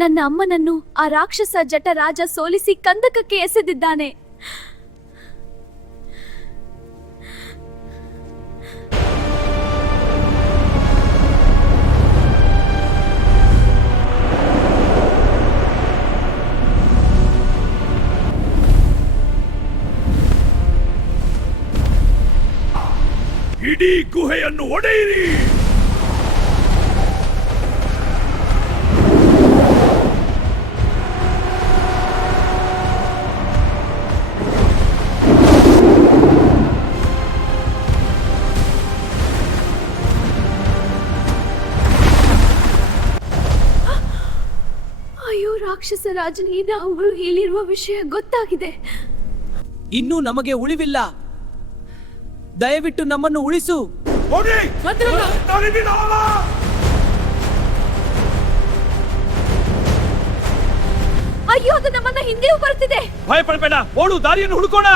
ನನ್ನ ಅಮ್ಮನನ್ನು ಆ ರಾಕ್ಷಸ ಜಟರಾಜ ಸೋಲಿಸಿ ಕಂದಕಕ್ಕೆ ಎಸೆದಿದ್ದಾನೆ. ಇಡೀ ಗುಹೆಯನ್ನು ಒಡೆಯಿರಿ. ಅಯ್ಯೋ ರಾಕ್ಷಸ ರಾಜನಿಗೆ ಅವಳು ಹೇಳಿರುವ ವಿಷಯ ಗೊತ್ತಾಗಿದೆ. ಇನ್ನೂ ನಮಗೆ ಉಳಿವಿಲ್ಲ, ದಯವಿಟ್ಟು ನಮ್ಮನ್ನು ಉಳಿಸು. ಅಯ್ಯೋ ಅದು ನಮ್ಮನ್ನ ಹಿಂದೆಯೂ ಬರುತ್ತಿದೆ. ಭಯಪಡಬೇಡ, ಓಡು, ದಾರಿಯನ್ನು ಹುಡುಕೋಣ.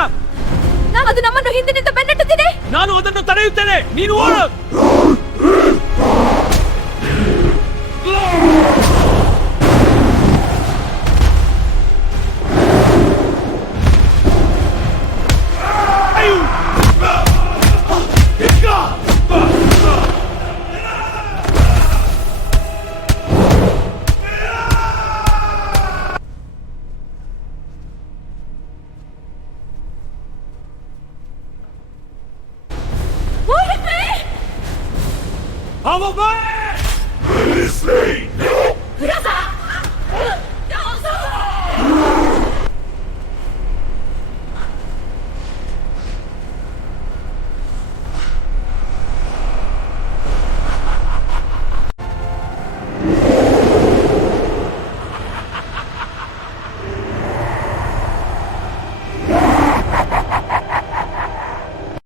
ಅದು ನಮ್ಮನ್ನು ಹಿಂದಿನಿಂದ ಬೆನ್ನಟ್ಟುತ್ತಿದೆ. ನಾನು ಅದನ್ನು ತಡೆಯುತ್ತೇನೆ, ನೀನು ಓಡು. Hava